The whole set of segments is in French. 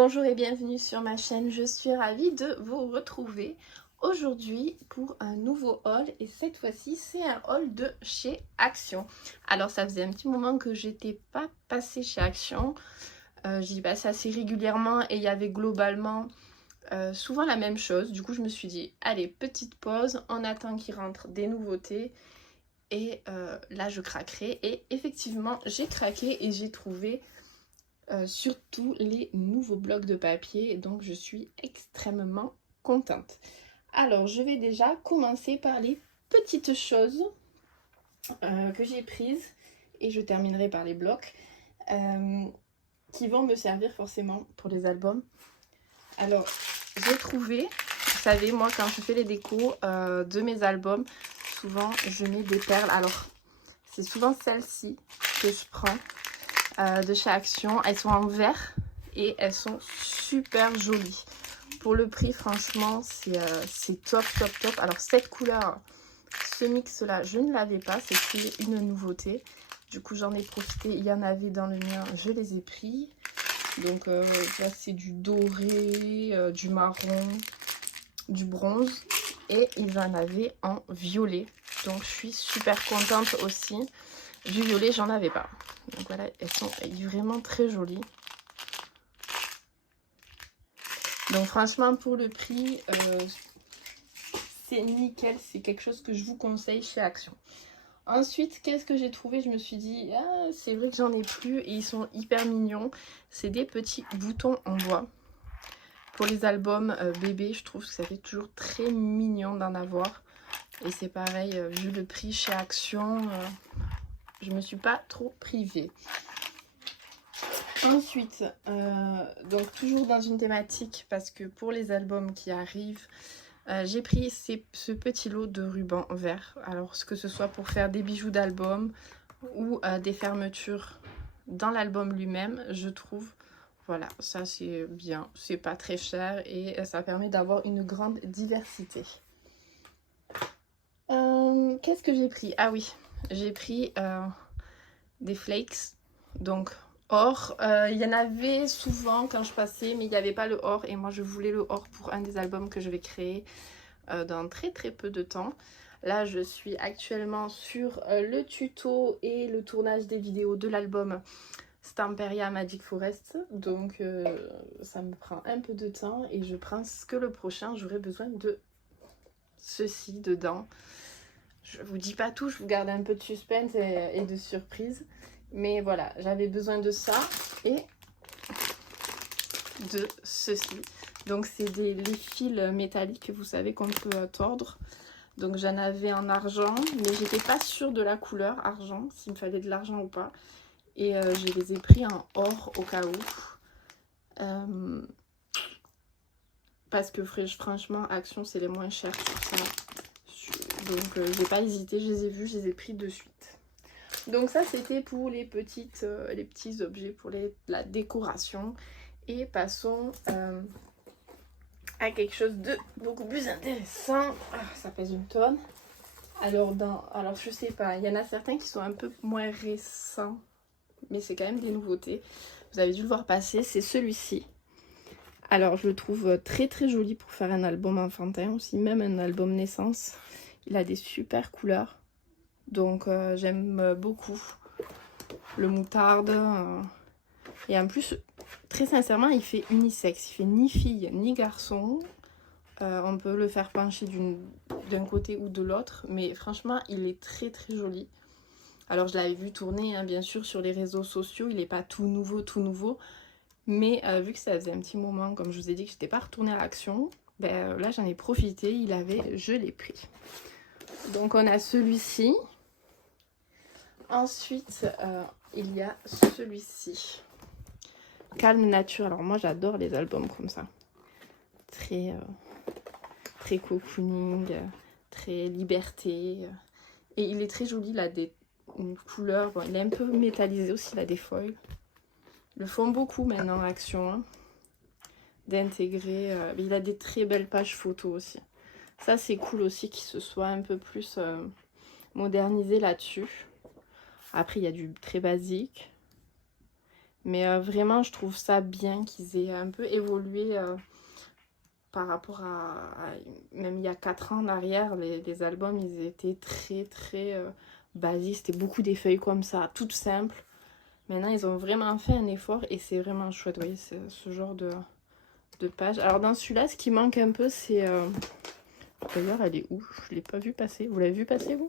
Bonjour et bienvenue sur ma chaîne, je suis ravie de vous retrouver aujourd'hui pour un nouveau haul et cette fois-ci c'est un haul de chez Action. Alors ça faisait un petit moment que j'étais pas passée chez Action, j'y passais assez régulièrement et il y avait globalement souvent la même chose. Du coup je me suis dit allez, petite pause, on attend qu'il rentre des nouveautés et là je craquerai. Et effectivement j'ai craqué et j'ai trouvé surtout les nouveaux blocs de papier, donc je suis extrêmement contente. Alors je vais déjà commencer par les petites choses que j'ai prises et je terminerai par les blocs qui vont me servir forcément pour les albums. Alors j'ai trouvé, vous savez moi quand je fais les décos de mes albums, souvent je mets des perles. Alors c'est souvent celles-ci que je prends de chez Action. Elles sont en vert et elles sont super jolies. Pour le prix, franchement, c'est top, top, top. Alors, cette couleur, ce mix-là, je ne l'avais pas. C'était une nouveauté. Du coup, j'en ai profité. Il y en avait dans le mien. Je les ai pris. Donc, là, c'est du doré, du marron, du bronze. Et il y en avait en violet. Donc, je suis super contente aussi. Du violet, j'en avais pas. Donc voilà, elles sont vraiment très jolies. Donc franchement, pour le prix, c'est nickel. C'est quelque chose que je vous conseille chez Action. Ensuite, qu'est-ce que j'ai trouvé? Je me suis dit, ah, c'est vrai que j'en ai plus et ils sont hyper mignons. C'est des petits boutons en bois. Pour les albums bébés, je trouve que ça fait toujours très mignon d'en avoir. Et c'est pareil, vu le prix chez Action, je me suis pas trop privée. Ensuite, donc toujours dans une thématique, parce que pour les albums qui arrivent, j'ai pris ce petit lot de rubans verts. Alors que ce soit pour faire des bijoux d'album ou des fermetures dans l'album lui-même, je trouve, voilà, ça c'est bien, c'est pas très cher et ça permet d'avoir une grande diversité. Qu'est-ce que j'ai pris? Ah oui, j'ai pris des flakes, donc or. Il y en avait souvent quand je passais, mais il n'y avait pas le or et moi je voulais le or pour un des albums que je vais créer dans très très peu de temps. Là je suis actuellement sur le tuto et le tournage des vidéos de l'album Stamperia Magic Forest, donc ça me prend un peu de temps et je pense que le prochain j'aurai besoin de ceci dedans. Je vous dis pas tout, je vous garde un peu de suspense et de surprise. Mais voilà, j'avais besoin de ça et de ceci. Donc c'est les fils métalliques, vous savez, qu'on peut tordre. Donc j'en avais en argent, mais j'étais pas sûre de la couleur argent, s'il me fallait de l'argent ou pas. Et je les ai pris en or au cas où. Parce que franchement, Action, c'est les moins chers sur ça. Donc j'ai pas hésité, je les ai vus, je les ai pris de suite. Donc ça c'était pour les petits objets pour la décoration. Et passons à quelque chose de beaucoup plus intéressant. Ah, ça pèse une tonne. Alors je sais pas, il y en a certains qui sont un peu moins récents, mais c'est quand même des nouveautés. Vous avez dû le voir passer, c'est celui-ci. Alors je le trouve très très joli pour faire un album enfantin aussi, même un album naissance. Il a des super couleurs, donc j'aime beaucoup le moutarde. Et en plus, très sincèrement, il fait unisexe. Il fait ni fille ni garçon. On peut le faire pencher d'un côté ou de l'autre. Mais franchement, il est très très joli. Alors je l'avais vu tourner, hein, bien sûr, sur les réseaux sociaux. Il n'est pas tout nouveau, tout nouveau. Mais vu que ça faisait un petit moment, comme je vous ai dit, que je n'étais pas retournée à Action, ben, là j'en ai profité. Je l'ai pris. Donc on a celui-ci. Ensuite, il y a celui-ci. Calme Nature. Alors moi j'adore les albums comme ça. Très cocooning, très liberté. Et il est très joli, il a une couleur, bon, il est un peu métallisé aussi, il a des foils. Ils le font beaucoup maintenant Action, hein, d'intégrer. Il a des très belles pages photos aussi. Ça c'est cool aussi qu'il se soit un peu plus modernisé là-dessus. Après il y a du très basique. Mais vraiment, je trouve ça bien qu'ils aient un peu évolué par rapport même il y a 4 ans en arrière, les albums, ils étaient très basiques. C'était beaucoup des feuilles comme ça, toutes simples. Maintenant, ils ont vraiment fait un effort et c'est vraiment chouette, vous voyez, ce genre de page. Alors, dans celui-là, ce qui manque un peu, c'est... D'ailleurs, elle est où? Je ne l'ai pas vue passer. Vous l'avez vue passer, vous?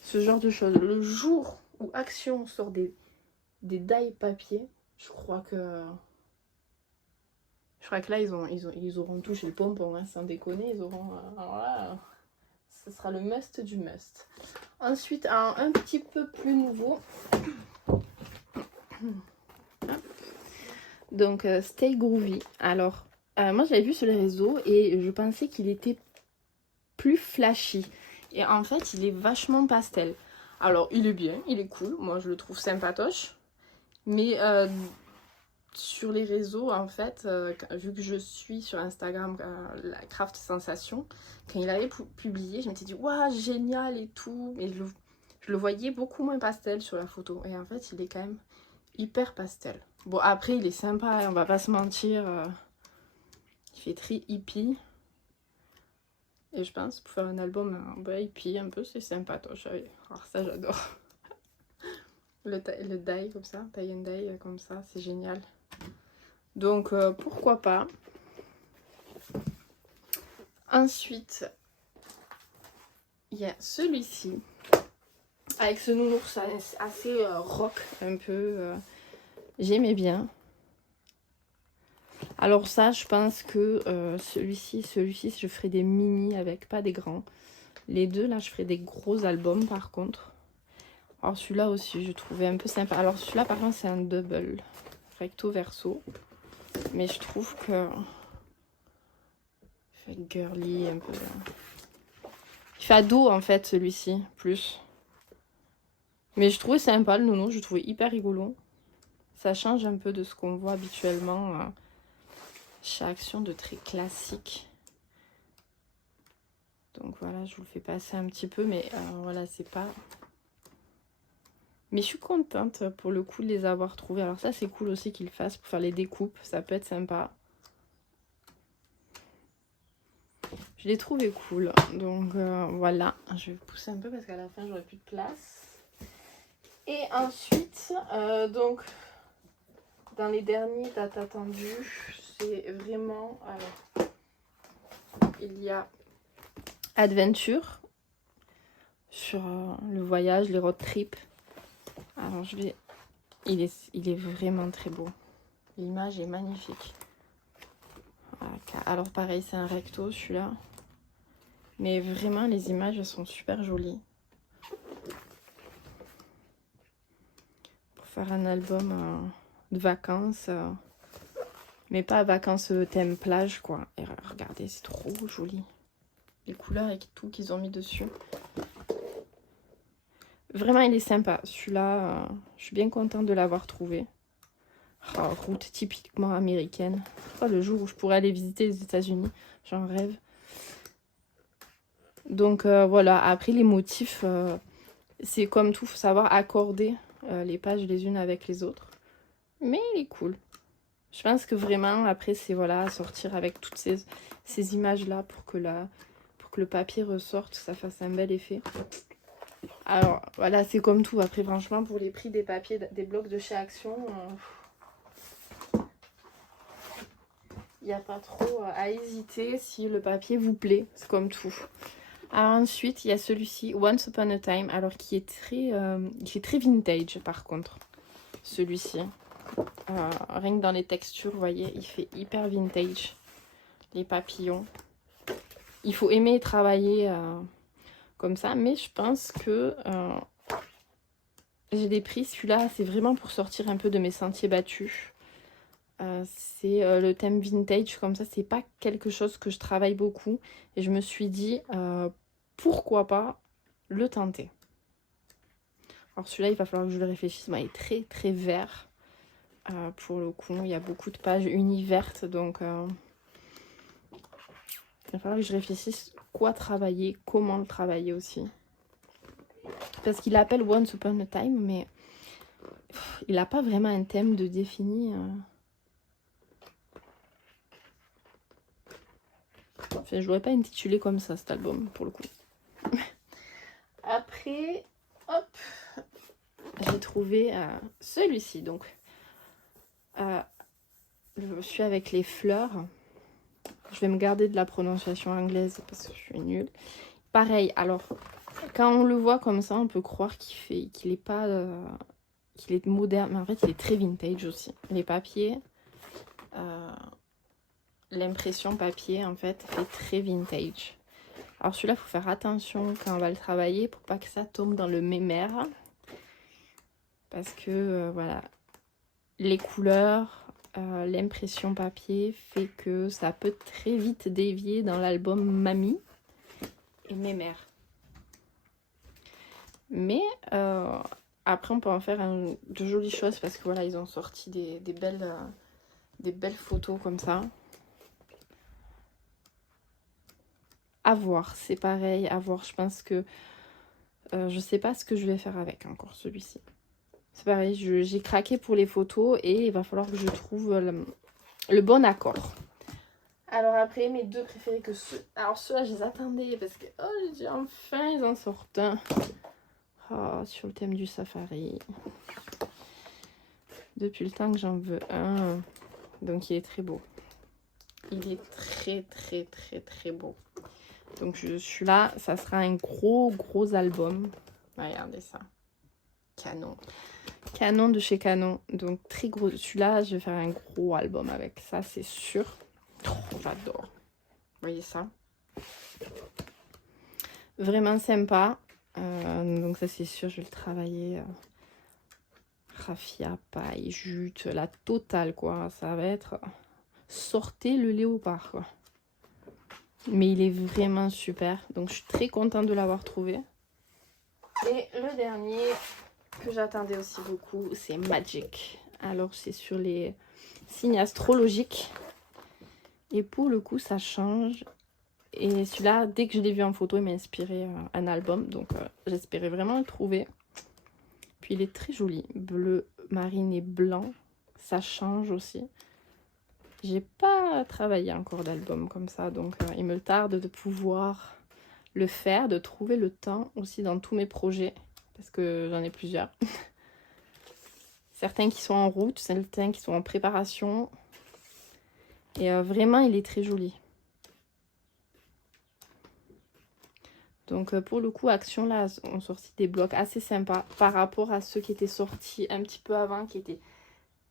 Ce genre de choses. Le jour où Action sort des die papier, je crois que là, ils auront touché le pompon, hein, sans déconner. Ils auront... alors là, ce sera le must du must. Ensuite, un petit peu plus nouveau. Donc, Stay Groovy. Alors, moi, j'avais vu sur les réseaux et je pensais qu'il était plus flashy. Et en fait, il est vachement pastel. Alors, il est bien, il est cool. Moi, je le trouve sympatoche. Mais sur les réseaux, en fait, vu que je suis sur Instagram, la Craft Sensation, quand il avait publié, je m'étais dit, waouh, génial et tout. Mais je le voyais beaucoup moins pastel sur la photo. Et en fait, il est quand même hyper pastel. Bon, après, il est sympa, hein, on va pas se mentir. Il fait très hippie. Et je pense pour faire un album hippie un peu, c'est sympatoche. Alors ça, j'adore. Le die comme ça, tie and die comme ça, c'est génial. Donc, pourquoi pas. Ensuite, il y a celui-ci. Avec ce nounours assez rock, un peu. J'aimais bien. Alors ça, je pense que celui-ci, je ferai des mini avec, pas des grands. Les deux, là, je ferai des gros albums, par contre. Alors celui-là aussi, je trouvais un peu sympa. Alors celui-là, par contre, c'est un double, recto verso. Mais je trouve que... il fait girly, un peu... Il fait ado, en fait, celui-ci, plus. Mais je trouvais sympa, le nounou, je trouvais hyper rigolo. Ça change un peu de ce qu'on voit habituellement chez Action, de très classique. Donc voilà, je vous le fais passer un petit peu, mais voilà, c'est pas... Mais je suis contente pour le coup de les avoir trouvés. Alors ça, c'est cool aussi qu'ils le fassent pour faire les découpes, ça peut être sympa. Je l'ai trouvé cool, donc voilà. Je vais pousser un peu parce qu'à la fin, j'aurai plus de place. Et ensuite, donc, dans les derniers dates attendues, c'est vraiment... Alors, il y a Adventure sur le voyage, les road trips. Alors je vais... Il est vraiment très beau. L'image est magnifique. Alors pareil, c'est un recto celui-là. Mais vraiment, les images sont super jolies. Pour faire un album de vacances. Mais pas vacances thème plage, quoi. Et regardez, c'est trop joli. Les couleurs et tout qu'ils ont mis dessus. Vraiment, il est sympa. Celui-là, je suis bien contente de l'avoir trouvé. Oh, route typiquement américaine. Oh, le jour où je pourrais aller visiter les États-Unis, j'en rêve. Donc voilà, après les motifs, c'est comme tout, il faut savoir accorder les pages les unes avec les autres. Mais il est cool. Je pense que vraiment, après, c'est voilà, sortir avec toutes ces images-là pour que le papier ressorte, ça fasse un bel effet. Alors, voilà, c'est comme tout. Après, franchement, pour les prix des papiers, des blocs de chez Action, il n'y a pas trop à hésiter si le papier vous plaît. C'est comme tout. Alors ensuite, il y a celui-ci, Once Upon a Time, alors qui est très vintage, par contre. Celui-ci. Rien que dans les textures, vous voyez, il fait hyper vintage. Les papillons. Il faut aimer travailler... comme ça, mais je pense que j'ai des prix. Celui-là, c'est vraiment pour sortir un peu de mes sentiers battus. C'est le thème vintage, comme ça, c'est pas quelque chose que je travaille beaucoup. Et je me suis dit, pourquoi pas le tenter. Alors celui-là, il va falloir que je le réfléchisse. Moi, il est très vert. Pour le coup, il y a beaucoup de pages uni vertes, donc il va falloir que je réfléchisse quoi travailler, comment le travailler aussi. Parce qu'il appelle Once Upon a Time, mais il n'a pas vraiment un thème de défini. Enfin, je l'aurais pas intitulé comme ça, cet album, pour le coup. Après, hop, j'ai trouvé celui-ci. Donc, je suis avec les fleurs. Je vais me garder de la prononciation anglaise parce que je suis nulle. Pareil, alors, quand on le voit comme ça, on peut croire qu'il est pas... qu'il est moderne, mais en fait, il est très vintage aussi. Les papiers... l'impression papier, en fait, fait très vintage. Alors celui-là, il faut faire attention quand on va le travailler pour pas que ça tombe dans le mémère. Parce que, voilà, les couleurs, l'impression papier fait que ça peut très vite dévier dans l'album Mamie et mémère. Mais après, on peut en faire de jolies choses parce que voilà, ils ont sorti des belles photos comme ça. À voir, c'est pareil, à voir. Je pense que je sais pas ce que je vais faire avec encore celui-ci. C'est pareil, j'ai craqué pour les photos et il va falloir que je trouve le bon accord. Alors après, mes deux préférés que ceux... Alors ceux-là, je les attendais parce que... Oh, j'ai dit enfin, ils en sortent un. Oh, sur le thème du safari. Depuis le temps que j'en veux un. Donc il est très beau. Il est très très très très beau. Donc je suis là, ça sera un gros album. Regardez ça. Canon. Canon de chez Canon. Donc très gros. Celui-là, je vais faire un gros album avec ça, c'est sûr. Oh, j'adore. Vous voyez ça? Vraiment sympa. Donc ça c'est sûr, je vais le travailler. Raffia, paille, jute, la totale quoi. Ça va être... Sortez le léopard quoi. Mais il est vraiment super. Donc je suis très contente de l'avoir trouvé. Et le dernier que j'attendais aussi beaucoup, c'est Magic. Alors c'est sur les signes astrologiques. Et pour le coup, ça change. Et celui-là, dès que je l'ai vu en photo, il m'a inspiré un album. Donc j'espérais vraiment le trouver. Puis il est très joli. Bleu, marine et blanc. Ça change aussi. J'ai pas travaillé encore d'album comme ça. Donc il me tarde de pouvoir le faire, de trouver le temps aussi dans tous mes projets. Parce que j'en ai plusieurs. Certains qui sont en route, certains qui sont en préparation. Et vraiment, il est très joli. Donc pour le coup, Action là ont sorti des blocs assez sympas par rapport à ceux qui étaient sortis un petit peu avant, qui étaient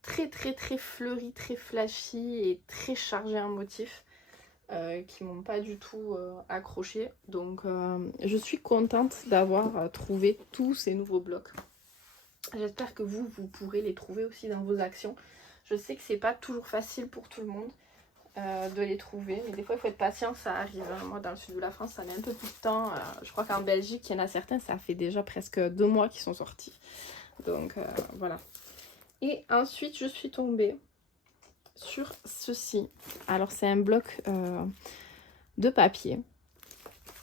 très fleuris, très flashy et très chargés en motifs, qui m'ont pas du tout accroché. Donc je suis contente d'avoir trouvé tous ces nouveaux blocs. J'espère que vous pourrez les trouver aussi dans vos actions. Je sais que c'est pas toujours facile pour tout le monde. De les trouver, mais des fois il faut être patient, ça arrive. Moi dans le sud de la France ça met un peu plus de temps, je crois qu'en Belgique il y en a certains, ça fait déjà presque 2 mois qu'ils sont sortis, donc voilà. Et ensuite je suis tombée sur ceci. Alors c'est un bloc de papier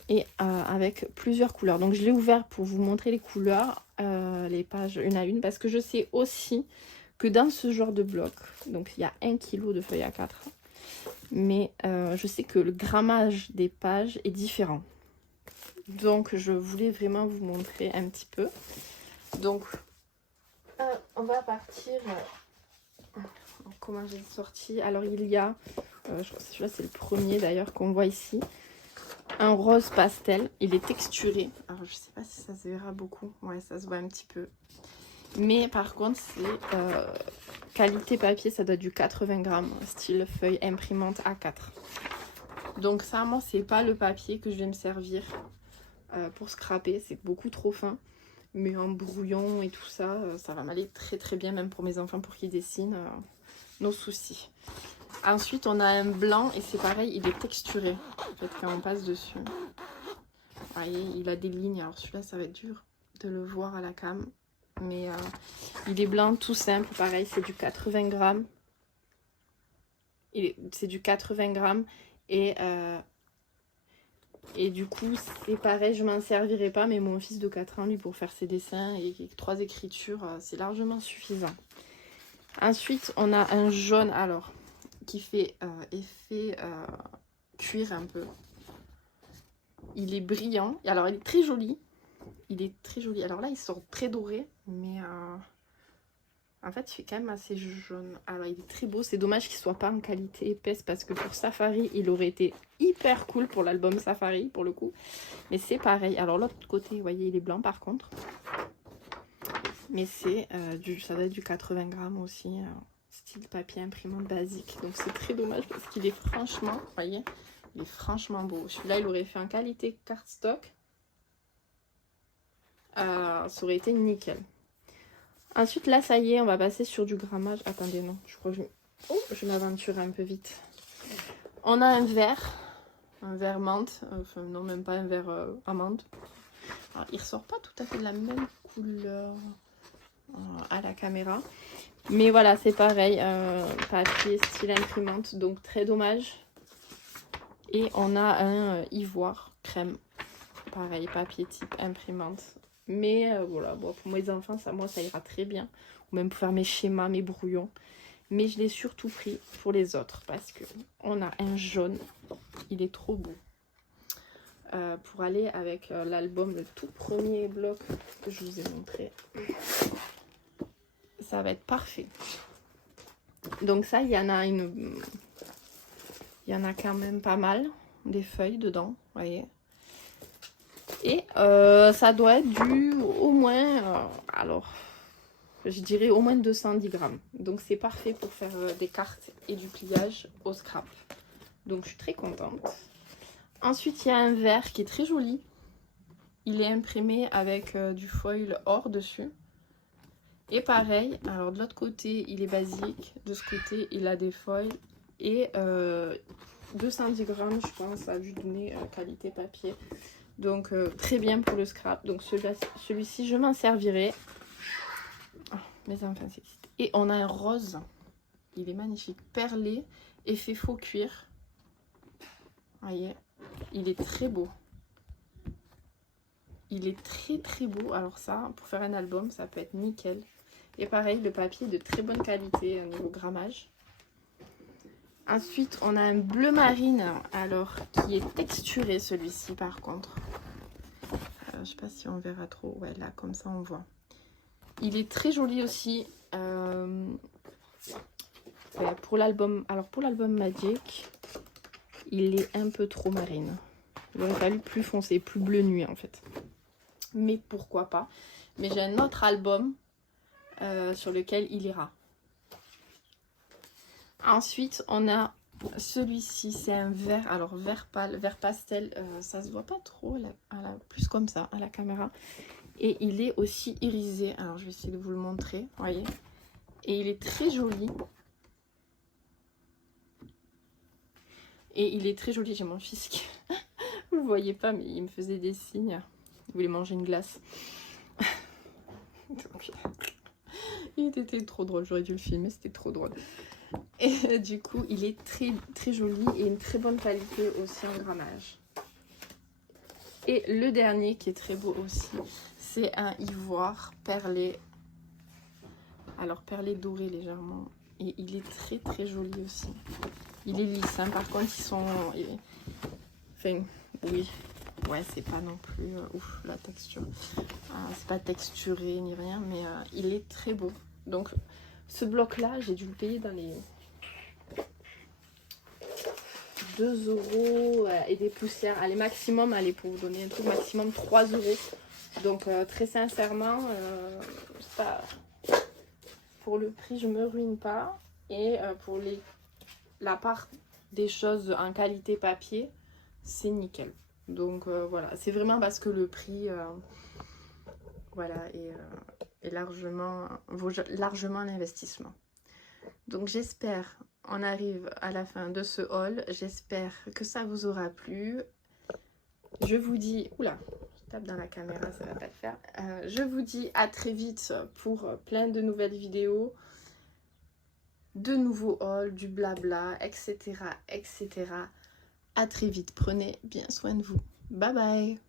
et avec plusieurs couleurs, donc je l'ai ouvert pour vous montrer les couleurs, les pages une à une, parce que je sais aussi que dans ce genre de bloc, donc il y a 1 kg de feuilles A4, mais je sais que le grammage des pages est différent. Donc je voulais vraiment vous montrer un petit peu. Donc on va partir. Comment j'ai sorti? Alors il y a, je crois que celui-là c'est le premier d'ailleurs qu'on voit ici. Un rose pastel. Il est texturé. Alors je sais pas si ça se verra beaucoup. Ouais, ça se voit un petit peu. Mais par contre c'est qualité papier, ça doit être du 80 grammes, style feuille imprimante A4. Donc ça, moi, c'est pas le papier que je vais me servir pour scraper. C'est beaucoup trop fin. Mais en brouillon et tout ça, ça va m'aller très bien, même pour mes enfants, pour qu'ils dessinent. Nos soucis. Ensuite, on a un blanc et c'est pareil, il est texturé. En fait, quand on passe dessus. Vous voyez, il a des lignes. Alors celui-là, ça va être dur de le voir à la cam. Mais il est blanc, tout simple, pareil, c'est du 80 grammes. C'est du 80 grammes et Et du coup, c'est pareil, je m'en servirai pas, mais mon fils de 4 ans, lui, pour faire ses dessins et 3 écritures, c'est largement suffisant. Ensuite, on a un jaune, alors, qui fait effet cuir un peu. Il est brillant. Alors, il est très joli. Il est très joli. Alors là, il sort très doré, mais en fait, il fait quand même assez jaune. Alors, il est très beau. C'est dommage qu'il soit pas en qualité épaisse parce que pour Safari, il aurait été hyper cool pour l'album Safari, pour le coup. Mais c'est pareil. Alors, l'autre côté, vous voyez, il est blanc par contre. Mais c'est ça doit être du 80 grammes aussi. Style papier imprimante basique. Donc, c'est très dommage parce qu'il est franchement, vous voyez, il est franchement beau. Celui-là, il aurait fait en qualité cardstock. Ça aurait été nickel. Ensuite, là, ça y est, on va passer sur du grammage. Attendez, non, je crois que je m'aventure un peu vite. On a un vert menthe. Enfin, non, même pas un vert amande. Alors, il ressort pas tout à fait de la même couleur à la caméra. Mais voilà, c'est pareil. Papier style imprimante, donc très dommage. Et on a un ivoire crème. Pareil, papier type imprimante. Mais voilà, bon, pour mes enfants, moi, ça ira très bien. Ou même pour faire mes schémas, mes brouillons. Mais je l'ai surtout pris pour les autres parce que on a un jaune. Il est trop beau. Pour aller avec l'album, le tout premier bloc que je vous ai montré. Ça va être parfait. Donc ça, il y en a quand même pas mal. Des feuilles dedans, vous voyez. Et ça doit être au moins, alors, je dirais au moins 210 grammes. Donc c'est parfait pour faire des cartes et du pliage au scrap. Donc je suis très contente. Ensuite, il y a un vert qui est très joli. Il est imprimé avec du foil or dessus. Et pareil, alors de l'autre côté, il est basique. De ce côté, il a des foils. Et 210 grammes, je pense, ça a dû donner qualité papier. Donc très bien pour le scrap. Donc celui-ci, je m'en servirai. Oh, mes enfants s'excitent. Et on a un rose. Il est magnifique. Perlé, effet faux cuir. Voyez, il est très beau. Il est très très beau. Alors ça, pour faire un album, ça peut être nickel. Et pareil, le papier est de très bonne qualité au niveau grammage. Ensuite, on a un bleu marine, alors qui est texturé celui-ci par contre. Je sais pas si on verra trop. Ouais, là, comme ça, on voit. Il est très joli aussi. Ouais, pour l'album Magic, il est un peu trop marine. Il aurait fallu plus foncé, plus bleu nuit en fait. Mais pourquoi pas. Mais j'ai un autre album sur lequel il ira. Ensuite, on a celui-ci, c'est un vert, alors vert pâle, vert pastel, ça se voit pas trop, plus comme ça, à la caméra. Et il est aussi irisé, alors je vais essayer de vous le montrer, voyez. Et il est très joli. Et il est très joli, j'ai mon fils qui... Vous le voyez pas, mais il me faisait des signes. Il voulait manger une glace. Donc, il était trop drôle, j'aurais dû le filmer, c'était trop drôle. Et du coup, il est très très joli et une très bonne qualité aussi en grammage. Et le dernier qui est très beau aussi, c'est un ivoire perlé. Alors perlé doré légèrement. Et il est très très joli aussi. Il est lisse, hein. Par contre ils sont... Enfin, oui. Ouais, c'est pas non plus... ouf, la texture. C'est pas texturé ni rien, mais il est très beau. Donc ce bloc-là, j'ai dû le payer dans les... 2 € et des poussières. Allez, maximum, allez, pour vous donner un truc, maximum 3 €. Donc, très sincèrement, ça, pour le prix, je me ruine pas. Et pour la part des choses en qualité papier, c'est nickel. Donc, voilà, c'est vraiment parce que le prix, voilà, est largement, vaut largement l'investissement. Donc, j'espère... On arrive à la fin de ce haul. J'espère que ça vous aura plu. Je vous dis... Oula, je tape dans la caméra, ça va pas le faire. Je vous dis à très vite pour plein de nouvelles vidéos. De nouveaux hauls, du blabla, etc. etc. À très vite, prenez bien soin de vous. Bye bye.